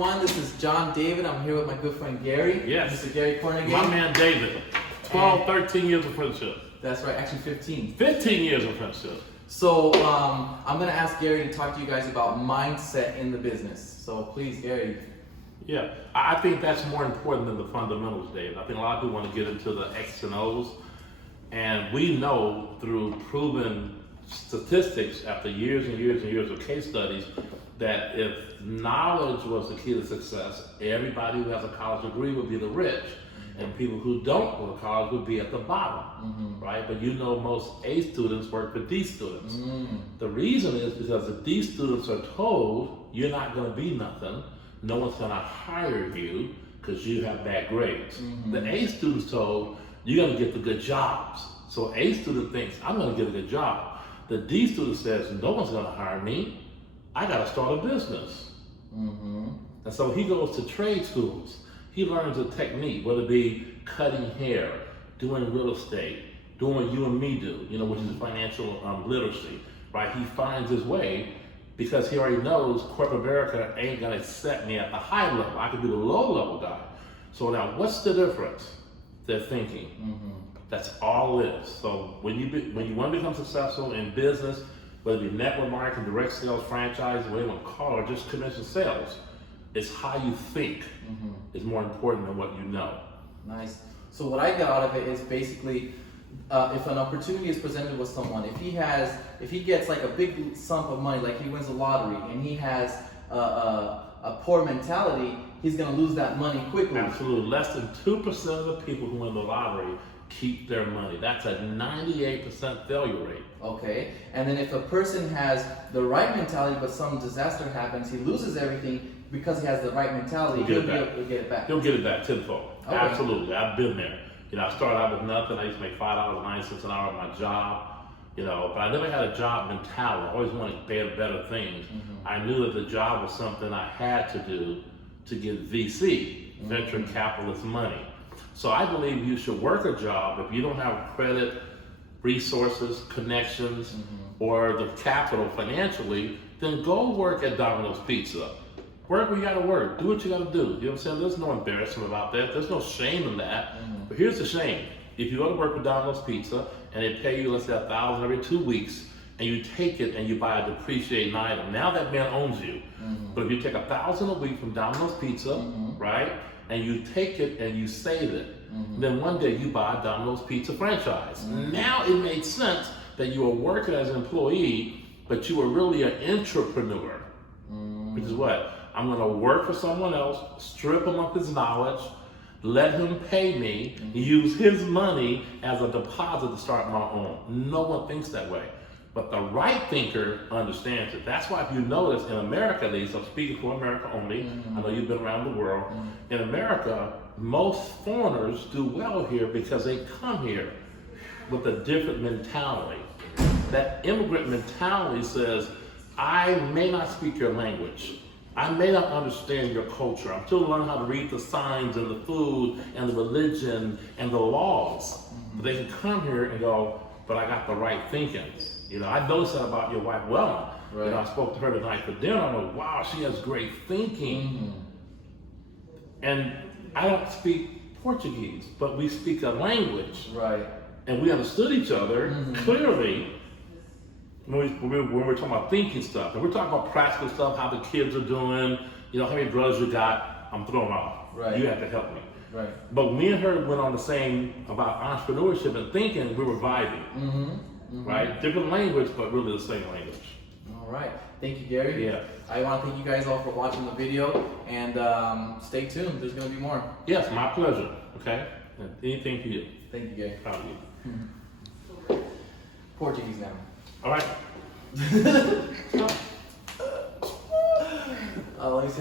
everyone. This is John David. I'm here with my good friend Gary. Yes. Mr. Gary Kornegay. My man David. 12, 13 years of friendship. That's right, actually 15. 15 years of friendship. So I'm going to ask Gary to talk to you guys about mindset in the business. So please, Gary. Yeah, I think that's more important than the fundamentals, Dave. I think a lot of people want to get into the X and O's. And we know through proven statistics after years and years and years of case studies that if knowledge was the key to success, everybody who has a college degree would be the rich, and people who don't go to college would be at the bottom, right? But you know most A students work for D students. The reason is because the D students are told you're not going to be nothing, no one's going to hire you because you have bad grades. The A student's told you're going to get the good jobs. So A student thinks, I'm going to get a good job. The D student says, no one's going to hire me. I got to start a business. And so he goes to trade schools. He learns a technique, whether it be cutting hair, doing real estate, doing what you and me do, you know, which is financial literacy, right? He finds his way because he already knows corporate America ain't going to accept me at the high level. I could be the low level guy. So now what's the difference? They're thinking. That's all it is. So when you want to become successful in business, whether it be network marketing, direct sales, franchise, whatever you want to call it, or just commission sales, it's how you think is more important than what you know. Nice. So what I got out of it is basically, if an opportunity is presented with someone, if he gets like a big sum of money, like he wins the lottery, and he has a poor mentality, he's going to lose that money quickly. Absolutely. Less than 2% of the people who win the lottery keep their money. That's a 98% failure rate. Okay. And then if a person has the right mentality, but some disaster happens, he loses everything because he has the right mentality, he'll be able to get it back. He'll get it back tenfold. Okay. Absolutely. I've been there. You know, I started out with nothing. I used to make $5.09 an hour at my job. You know, but I never had a job mentality. I always wanted better things. I knew that the job was something I had to do to get VC, venture capitalist money. So I believe you should work a job if you don't have credit, resources, connections, or the capital financially, then go work at Domino's Pizza. Work where you gotta work. Do what you gotta do. You know what I'm saying? There's no embarrassment about that. There's no shame in that. But here's the shame. If you go to work with Domino's Pizza and they pay you, let's say, $1,000 every 2 weeks, and you take it and you buy a depreciating item, now that man owns you. But if you take $1,000 a week from Domino's Pizza, right, and you take it and you save it, then one day you buy a Domino's Pizza franchise. Now it makes sense that you were working as an employee, but you were really an entrepreneur, which is what? I'm going to work for someone else, strip him of his knowledge, let him pay me, use his money as a deposit to start my own. No one thinks that way. But the right thinker understands it. That's why if you notice in America, at least, I'm speaking for America only, I know you've been around the world. In America, most foreigners do well here because they come here with a different mentality. That immigrant mentality says, I may not speak your language. I may not understand your culture. I'm still learning how to read the signs and the food and the religion and the laws. But they can come here and go, but I got the right thinking. You know, I noticed that about your wife, Wellen. Right. You know, I spoke to her tonight for dinner. I'm like, wow, she has great thinking. And I don't speak Portuguese, but we speak a language. Right. And we understood each other clearly when we're talking about thinking stuff. And we're talking about practical stuff, how the kids are doing, you know, how many brothers you got, I'm throwing off. Right. You have to help me. Right. But me and her went on the same about entrepreneurship and thinking, we were vibing. Right? Different language, but really the same language. All right. Thank you, Gary. Yeah. I want to thank you guys all for watching the video, and stay tuned. There's going to be more. Yes, my pleasure. Okay? And anything for you. Thank you, Gary. Proud of you. Portuguese now. All right.